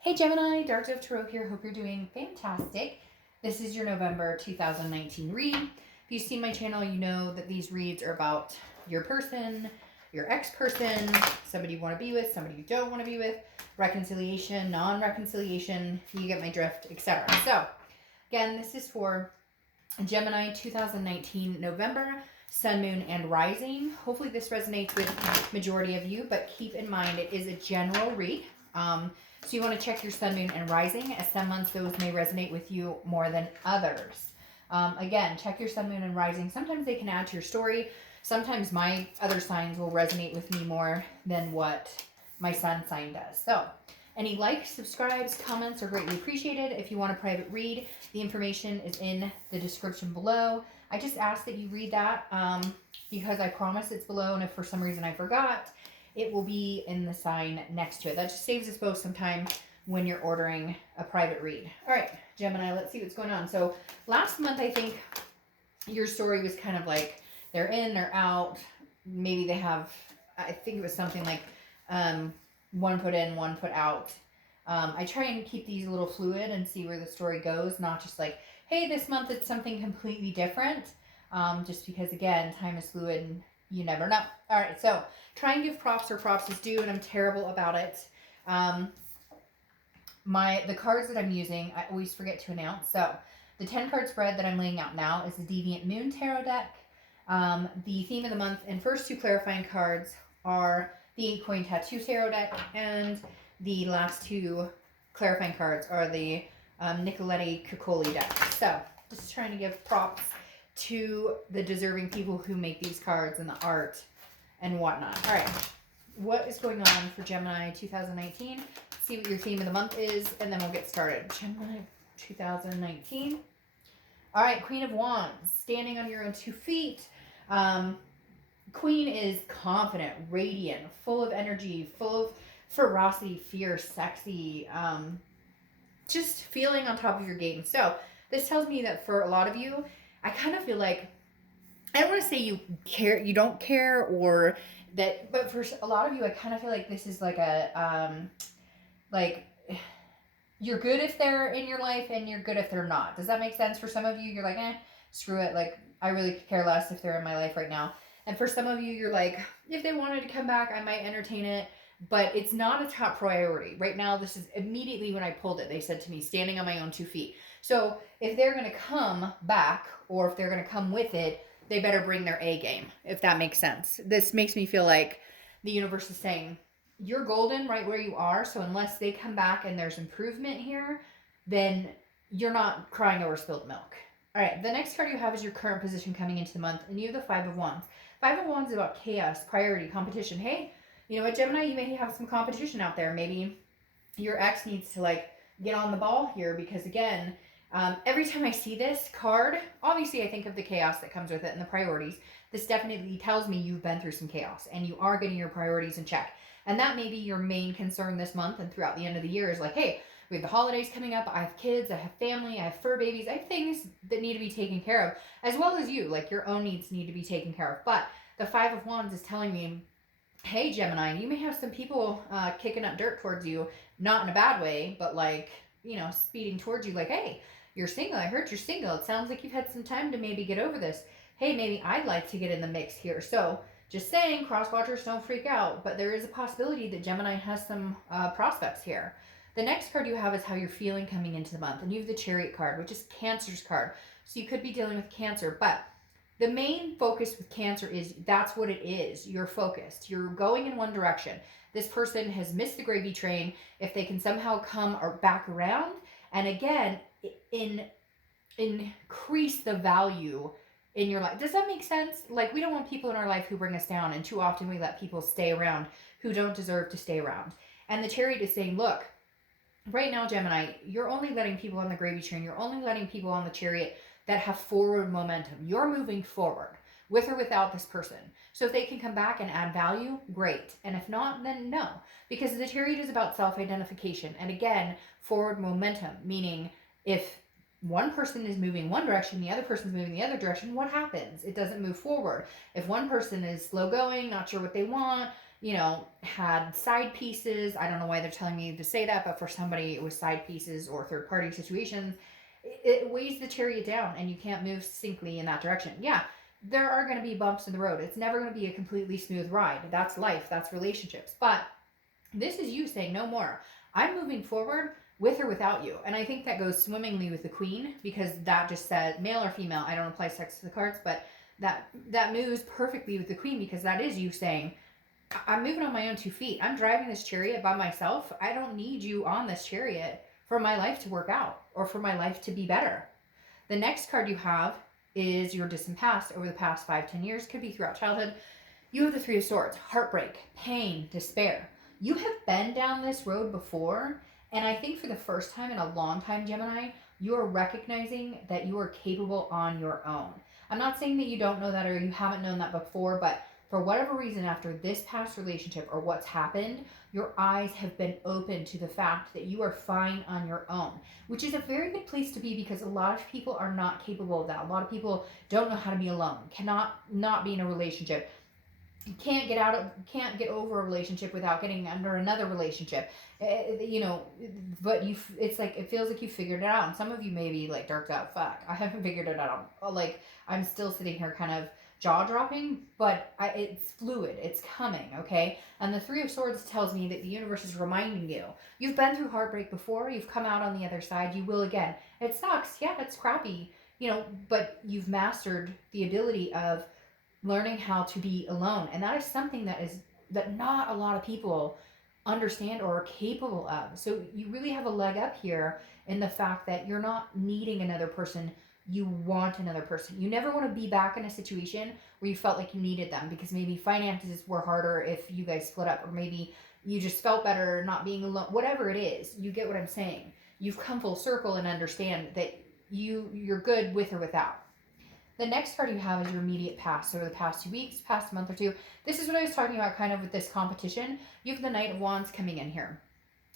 Hey Gemini, Dark Dove Tarot here. Hope you're doing fantastic. This is your November 2019 read. If you've seen my channel, you know that these reads are about your person, your ex-person, somebody you want to be with, somebody you don't want to be with, reconciliation, non-reconciliation, you get my drift, etc. So, again, this is for Gemini 2019 November, Sun, Moon, and Rising. Hopefully this resonates with majority of you, but keep in mind it is a general read. So you want to check your Sun, Moon, and Rising, as some months those may resonate with you more than others. Again, check your Sun, Moon, and Rising. Sometimes they can add to your story. Sometimes my other signs will resonate with me more than what my Sun sign does. So any likes, subscribes, comments are greatly appreciated. If you want a private read, the information is in the description below. I just ask that you read that because I promise it's below, and if for some reason I forgot, it will be in the sign next to it. That just saves us both some time when you're ordering a private read. All right, Gemini, let's see what's going on. So last month, I think your story was kind of like they're in, they're out. Maybe they have, I think it was something like one foot in, one foot out. I try and keep these a little fluid and see where the story goes, not just like, hey, this month it's something completely different. Just because, again, time is fluid and you never know. All right, so try and give props where props is due, and I'm terrible about it. The cards that I'm using, I always forget to announce. So the 10 card spread that I'm laying out now is the Deviant Moon Tarot deck. The theme of the month and first two clarifying cards are the 8 Coin Tattoo Tarot deck, and the last two clarifying cards are the Nicoletti Coccoli deck. So just trying to give props to the deserving people who make these cards and the art and whatnot. All right, what is going on for Gemini 2019? See what your theme of the month is, and then we'll get started. Gemini 2019. All right, Queen of Wands, standing on your own 2 feet. Queen is confident, radiant, full of energy, full of ferocity, fierce, sexy, just feeling on top of your game. So this tells me that for a lot of you, I kind of feel like, I don't want to say you don't care, or that, but for a lot of you, I kind of feel like this is like a, like, you're good if they're in your life and you're good if they're not. Does that make sense? For some of you, you're like, screw it. Like, I really could care less if they're in my life right now. And for some of you, you're like, if they wanted to come back, I might entertain it, but it's not a top priority. Right now, this is immediately when I pulled it, they said to me, standing on my own 2 feet. So if they're going to come back, or if they're going to come with it, they better bring their A game, if that makes sense. This makes me feel like the universe is saying, you're golden right where you are, so unless they come back and there's improvement here, then you're not crying over spilled milk. All right, the next card you have is your current position coming into the month, and you have the 5 of Wands. 5 of Wands is about chaos, priority, competition. Hey, you know what, Gemini? You may have some competition out there. Maybe your ex needs to, like, get on the ball here, because, again, every time I see this card, obviously I think of the chaos that comes with it and the priorities. This definitely tells me you've been through some chaos, and you are getting your priorities in check. And that may be your main concern this month and throughout the end of the year is like, hey, we have the holidays coming up. I have kids, I have family, I have fur babies. I have things that need to be taken care of, as well as you. Like, your own needs need to be taken care of. But the 5 of Wands is telling me, hey, Gemini, you may have some people kicking up dirt towards you, not in a bad way, but like, speeding towards you like, hey, you're single. I heard you're single. It sounds like you've had some time to maybe get over this. Hey, maybe I'd like to get in the mix here. So just saying, cross-watchers, don't freak out, but there is a possibility that Gemini has some prospects here. The next card you have is how you're feeling coming into the month, and you have the Chariot card, which is Cancer's card. So you could be dealing with Cancer, but the main focus with Cancer is that's what it is. You're focused. You're going in one direction. This person has missed the gravy train. If they can somehow come or back around, and again, increase the value in your life. Does that make sense? Like, we don't want people in our life who bring us down, and too often we let people stay around who don't deserve to stay around. And the Chariot is saying, look, right now, Gemini, you're only letting people on the gravy train. You're only letting people on the Chariot that have forward momentum. You're moving forward with or without this person. So if they can come back and add value, great. And if not, then no. Because the Chariot is about self-identification. And again, forward momentum, meaning if one person is moving one direction, the other person's moving the other direction, what happens? It doesn't move forward. If one person is slow going, not sure what they want, you know, had side pieces. I don't know why they're telling me to say that, but for somebody it was side pieces or third party situations. It weighs the chariot down and you can't move succinctly in that direction. Yeah, there are going to be bumps in the road. It's never going to be a completely smooth ride. That's life, that's relationships. But this is you saying no more. I'm moving forward with or without you. And I think that goes swimmingly with the queen, because that just said male or female. I don't apply sex to the cards, but that moves perfectly with the queen, because that is you saying, I'm moving on my own 2 feet. I'm driving this chariot by myself. I don't need you on this chariot for my life to work out or for my life to be better. The next card you have is your distant past over the past 5-10 years. Could be throughout childhood. You have the Three of Swords, heartbreak, pain, despair. You have been down this road before, and I think for the first time in a long time, Gemini, you are recognizing that you are capable on your own. I'm not saying that you don't know that or you haven't known that before, but for whatever reason, after this past relationship or what's happened, your eyes have been open to the fact that you are fine on your own, which is a very good place to be, because a lot of people are not capable of that. A lot of people don't know how to be alone, cannot not be in a relationship, can't get over a relationship without getting under another relationship. You know, but it's like it feels like you figured it out. And some of you may be like, darked out, fuck, I haven't figured it out. Like, I'm still sitting here kind of jaw dropping, but it's fluid, it's coming. Okay. And the Three of Swords tells me that the universe is reminding you, you've been through heartbreak before, you've come out on the other side, you will again. It sucks, yeah, it's crappy, you know, but you've mastered the ability of learning how to be alone. And that is something that not a lot of people understand or are capable of. So you really have a leg up here in the fact that you're not needing another person, you want another person. You never want to be back in a situation where you felt like you needed them, because maybe finances were harder if you guys split up, or maybe you just felt better not being alone. Whatever it is, you get what I'm saying. You've come full circle and understand that you're good with or without. The next card you have is your immediate past. So the past 2 weeks, past month or two. This is what I was talking about kind of with this competition. You have the Knight of Wands coming in here.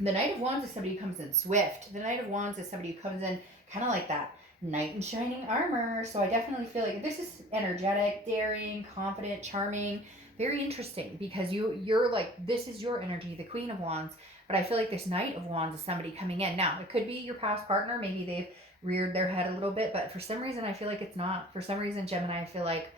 The Knight of Wands is somebody who comes in swift. The Knight of Wands is somebody who comes in kind of like that knight in shining armor. So I definitely feel like this is energetic, daring, confident, charming, very interesting, because you're like, this is your energy, the Queen of Wands. But I feel like this Knight of Wands is somebody coming in. Now, it could be your past partner. Maybe they've reared their head a little bit, but for some reason I feel like it's not. For some reason, Gemini, I feel like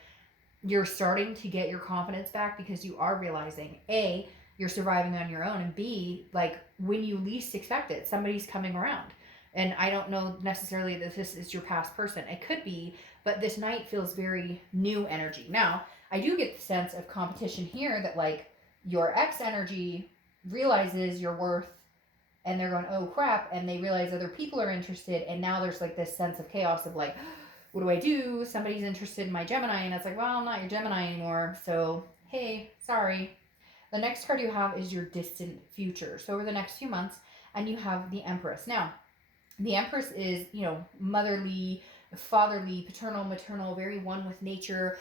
you're starting to get your confidence back, because you are realizing, A, you're surviving on your own, and B, like, when you least expect it, somebody's coming around. And I don't know necessarily that this is your past person. It could be, but this Knight feels very new energy. Now, I do get the sense of competition here, that like your ex energy realizes your worth, and they're going, oh crap, and they realize other people are interested, and now there's like this sense of chaos of like, what do I do? Somebody's interested in my Gemini, and it's like, well, I'm not your Gemini anymore, so hey, sorry. The next card you have is your distant future, so over the next few months, and you have the Empress. Now, the Empress is, you know, motherly, fatherly, paternal, maternal, very one with nature,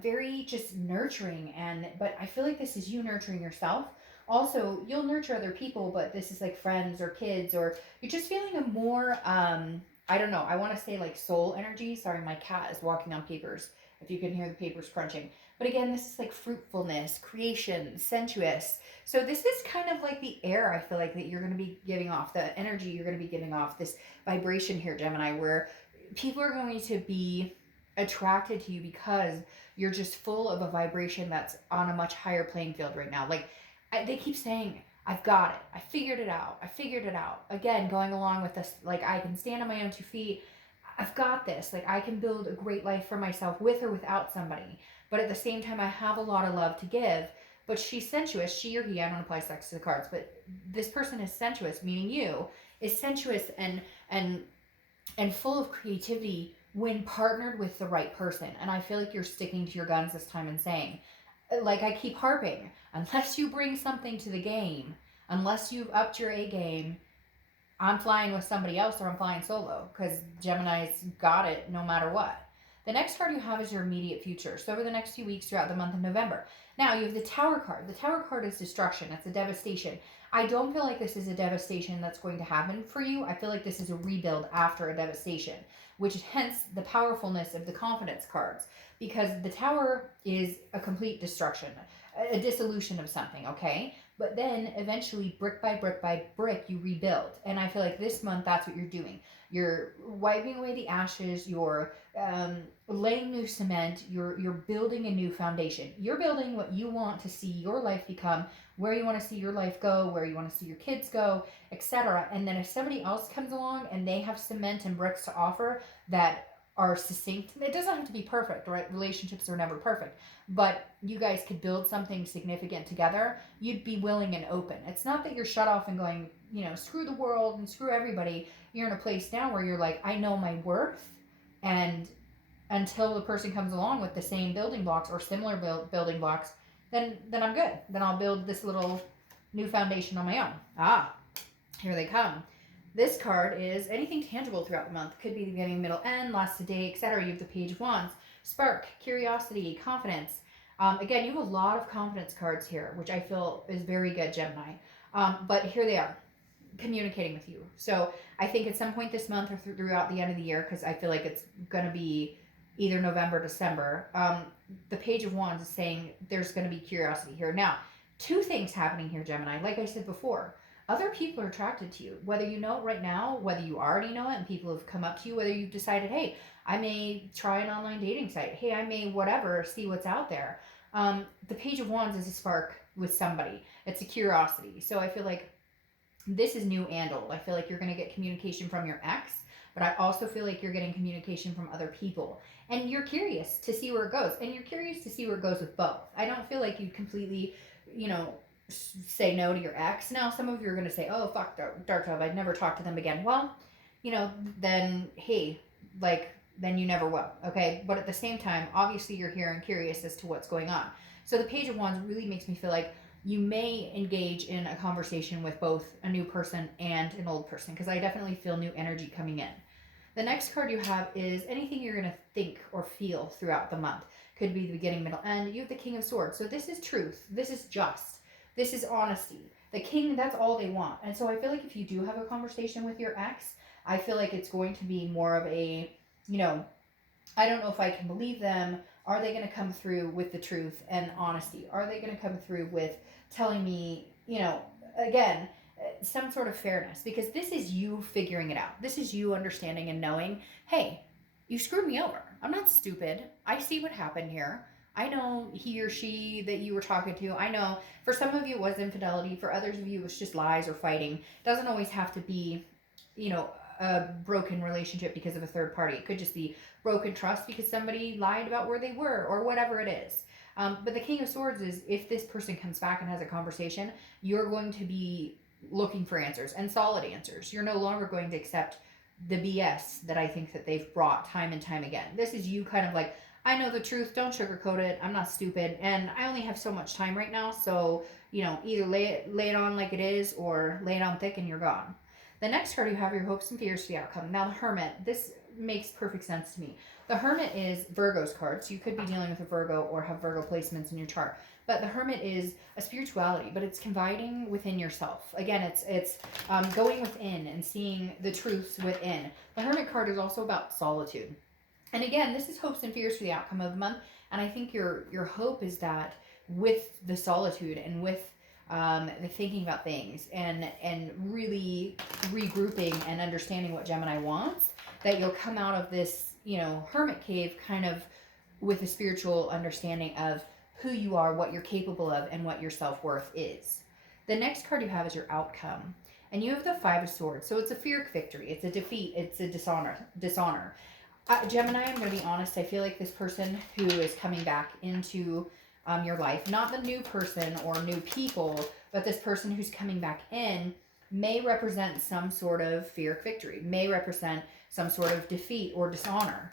very just nurturing. But I feel like this is you nurturing yourself. Also, you'll nurture other people, but this is like friends or kids, or you're just feeling a more, I don't know, I want to say like soul energy. Sorry, my cat is walking on papers, if you can hear the papers crunching. But again, this is like fruitfulness, creation, sensuous. So this is kind of like the air, I feel like, that you're going to be giving off, the energy you're going to be giving off, this vibration here, Gemini, where people are going to be attracted to you because you're just full of a vibration that's on a much higher playing field right now. Like, they keep saying, I've got it. I figured it out. I figured it out. Again, going along with this, like, I can stand on my own 2 feet. I've got this. Like, I can build a great life for myself with or without somebody. But at the same time, I have a lot of love to give. But she's sensuous. She or he, I don't apply sex to the cards, but this person is sensuous, meaning you, is sensuous and full of creativity when partnered with the right person. And I feel like you're sticking to your guns this time and saying, like I keep harping, unless you bring something to the game, unless you've upped your A game, I'm flying with somebody else or I'm flying solo, because Gemini's got it no matter what. The next card you have is your immediate future. So over the next few weeks throughout the month of November. Now you have the Tower card. The Tower card is destruction. It's a devastation. I don't feel like this is a devastation that's going to happen for you. I feel like this is a rebuild after a devastation, which is hence the powerfulness of the confidence cards, because the Tower is a complete destruction. a dissolution of something, okay? But then eventually, brick by brick by brick, you rebuild. And I feel like this month, that's what you're doing. You're wiping away the ashes. You're laying new cement. You're building a new foundation. You're building what you want to see your life become, where you want to see your life go, where you want to see your kids go, etc. And then if somebody else comes along and they have cement and bricks to offer that are succinct, it doesn't have to be perfect, right? Relationships are never perfect, but you guys could build something significant together. You'd be willing and open. It's not that you're shut off and going, screw the world and screw everybody. You're in a place now where you're like, I know my worth, and until the person comes along with the same building blocks or similar building blocks, then I'm good. Then I'll build this little new foundation on my own. Here they come. This card is anything tangible throughout the month. Could be the beginning, middle, end, last day, etc. You have the Page of Wands, spark, curiosity, confidence. Again, you have a lot of confidence cards here, which I feel is very good, Gemini. But here they are, communicating with you. So I think at some point this month or throughout the end of the year, because I feel like it's going to be either November, December, the Page of Wands is saying there's going to be curiosity here. Now, two things happening here, Gemini. Like I said before, other people are attracted to you, whether you know it right now, whether you already know it and people have come up to you, whether you've decided, hey, I may try an online dating site. Hey, I may whatever, see what's out there. The Page of Wands is a spark with somebody. It's a curiosity. So I feel like this is new and old. I feel like you're going to get communication from your ex, but I also feel like you're getting communication from other people. And you're curious to see where it goes. And you're curious to see where it goes with both. I don't feel like you completely, say no to your ex. Now, some of you are going to say, oh, fuck, Dark Dove, I'd never talk to them again. Well, then, hey, then you never will, okay? But at the same time, obviously you're here and curious as to what's going on. So the Page of Wands really makes me feel like you may engage in a conversation with both a new person and an old person, because I definitely feel new energy coming in. The next card you have is anything you're going to think or feel throughout the month. Could be the beginning, middle, end. You have the King of Swords. So this is truth. This is just. This is honesty. The king, that's all they want. And so I feel like if you do have a conversation with your ex, I feel like it's going to be more of a, I don't know if I can believe them. Are they going to come through with the truth and honesty? Are they going to come through with telling me, again, some sort of fairness? Because this is you figuring it out. This is you understanding and knowing, hey, you screwed me over. I'm not stupid. I see what happened here. I know he or she that you were talking to. I know for some of you it was infidelity. For others of you it was just lies or fighting. It doesn't always have to be, a broken relationship because of a third party. It could just be broken trust because somebody lied about where they were or whatever it is. But the King of Swords is, if this person comes back and has a conversation, you're going to be looking for answers and solid answers. You're no longer going to accept the BS that I think that they've brought time and time again. This is you kind of like, I know the truth, don't sugarcoat it, I'm not stupid, and I only have so much time right now, so, either lay it on like it is, or lay it on thick and you're gone. The next card you have your hopes and fears for the outcome. Now the Hermit, this makes perfect sense to me. The Hermit is Virgo's card, so you could be dealing with a Virgo or have Virgo placements in your chart. But the Hermit is a spirituality, but it's confiding within yourself. Again, it's going within and seeing the truths within. The Hermit card is also about solitude. And again, this is hopes and fears for the outcome of the month. And I think your hope is that with the solitude and with the thinking about things and really regrouping and understanding what Gemini wants, that you'll come out of this, hermit cave kind of with a spiritual understanding of who you are, what you're capable of, and what your self-worth is. The next card you have is your outcome. And you have the Five of Swords. So it's a Pyrrhic victory. It's a defeat. It's a dishonor. Gemini, I'm going to be honest, I feel like this person who is coming back into your life, not the new person or new people, but this person who's coming back in may represent some sort of Pyrrhic victory, may represent some sort of defeat or dishonor.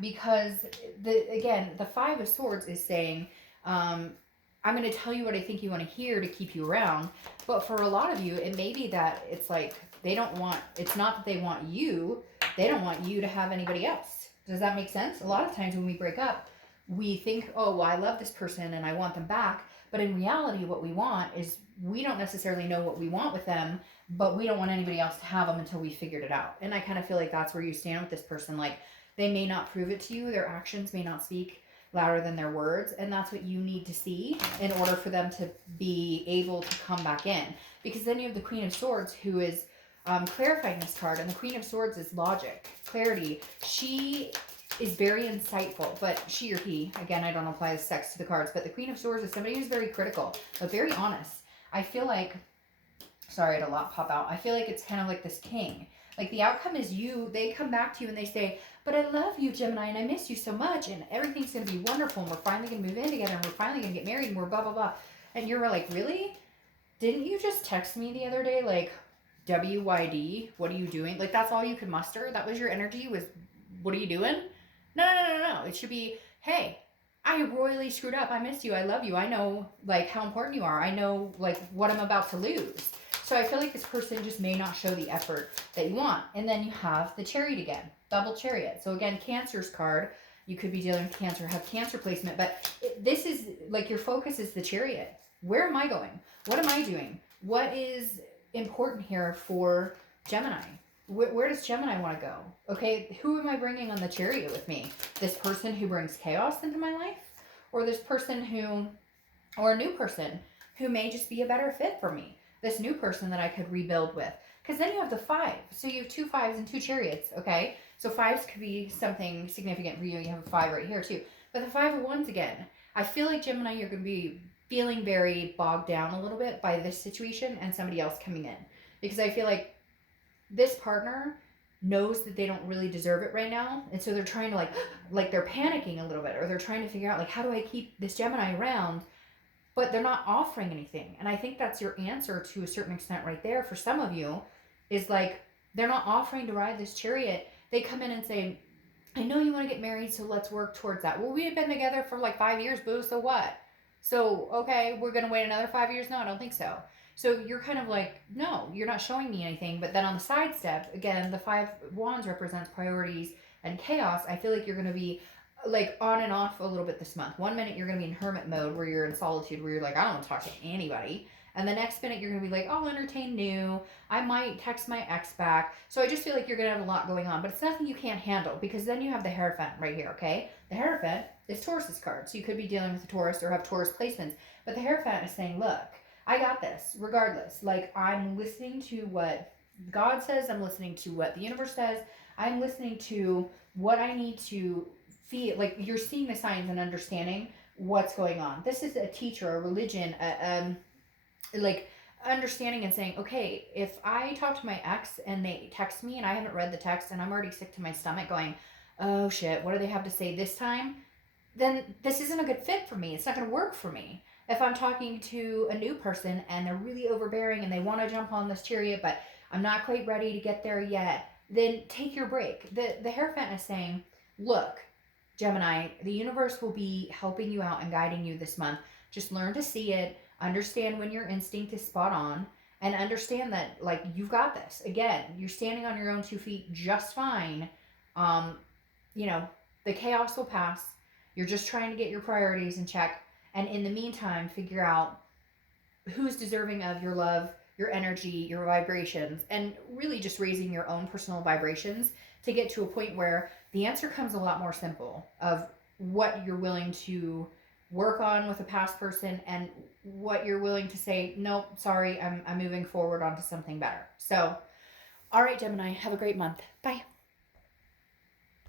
Because the Five of Swords is saying, I'm going to tell you what I think you want to hear to keep you around. But for a lot of you, it may be that it's like it's not that they want you, they don't want you to have anybody else. Does that make sense? A lot of times when we break up, we think, oh, well, I love this person and I want them back. But in reality, what we want is, we don't necessarily know what we want with them, but we don't want anybody else to have them until we figured it out. And I kind of feel like that's where you stand with this person. Like, they may not prove it to you. Their actions may not speak louder than their words. And that's what you need to see in order for them to be able to come back in. Because then you have the Queen of Swords, who is clarifying this card. And the Queen of Swords is logic, clarity. She is very insightful, but she or he, again, I don't apply the sex to the cards, but the Queen of Swords is somebody who's very critical, but very honest. I feel like, sorry, I had a lot pop out. I feel like it's kind of like this king. Like the outcome is they come back to you and they say, but I love you, Gemini, and I miss you so much, and everything's going to be wonderful, and we're finally going to move in together, and we're finally going to get married, and we're blah, blah, blah. And you're like, really? Didn't you just text me the other day, like, WYD, what are you doing? Like, that's all you could muster? That was your energy, was, what are you doing? No. It should be, hey, I royally screwed up. I miss you. I love you. I know, like, how important you are. I know, like, what I'm about to lose. So I feel like this person just may not show the effort that you want. And then you have the Chariot again, double Chariot. So again, Cancer's card. You could be dealing with Cancer, have Cancer placement. But this is, like, your focus is the Chariot. Where am I going? What am I doing? What is important here for Gemini? Where does Gemini want to go? Okay, who am I bringing on the Chariot with me? This person who brings chaos into my life? Or this person who, or a new person who may just be a better fit for me? This new person that I could rebuild with. Because then you have the 5. So you have 2 5s and 2 chariots, okay? So 5s could be something significant for you. You have a 5 right here too. But the 5 of Wands again. I feel like Gemini, you're going to be feeling very bogged down a little bit by this situation and somebody else coming in. Because I feel like this partner knows that they don't really deserve it right now. And so they're trying to like they're panicking a little bit, or they're trying to figure out, like, how do I keep this Gemini around? But they're not offering anything. And I think that's your answer to a certain extent right there for some of you, is like, they're not offering to ride this Chariot. They come in and say, I know you want to get married, so let's work towards that. Well, we had been together for like 5 years, boo, so what? So, okay, we're going to wait another 5 years? No, I don't think so. So you're kind of like, no, you're not showing me anything. But then on the side step, again, the 5 Wands represents priorities and chaos. I feel like you're going to be like on and off a little bit this month. 1 minute you're going to be in hermit mode, where you're in solitude, where you're like, I don't want to talk to anybody. And the next minute you're going to be like, I'll entertain new. I might text my ex back. So I just feel like you're going to have a lot going on. But it's nothing you can't handle, because then you have the Hierophant right here, okay? The Hierophant is Taurus's card. So you could be dealing with a Taurus or have Taurus placements. But the Hierophant is saying, look, I got this regardless. Like, I'm listening to what God says. I'm listening to what the universe says. I'm listening to what I need to feel. Like, you're seeing the signs and understanding what's going on. This is a teacher, a religion, like understanding and saying, okay, if I talk to my ex and they text me and I haven't read the text and I'm already sick to my stomach going, oh shit, what do they have to say this time? Then this isn't a good fit for me. It's not going to work for me. If I'm talking to a new person and they're really overbearing and they want to jump on this Chariot, but I'm not quite ready to get there yet, then take your break. The Hierophant is saying, look, Gemini, the universe will be helping you out and guiding you this month. Just learn to see it, understand when your instinct is spot on, and understand that, like, you've got this. Again, you're standing on your own 2 feet just fine. You know, the chaos will pass. You're just trying to get your priorities in check. And in the meantime, figure out who's deserving of your love, your energy, your vibrations, and really just raising your own personal vibrations to get to a point where the answer comes a lot more simple of what you're willing to work on with a past person and what you're willing to say, nope, sorry, I'm moving forward onto something better. So, all right, Gemini, have a great month. Bye.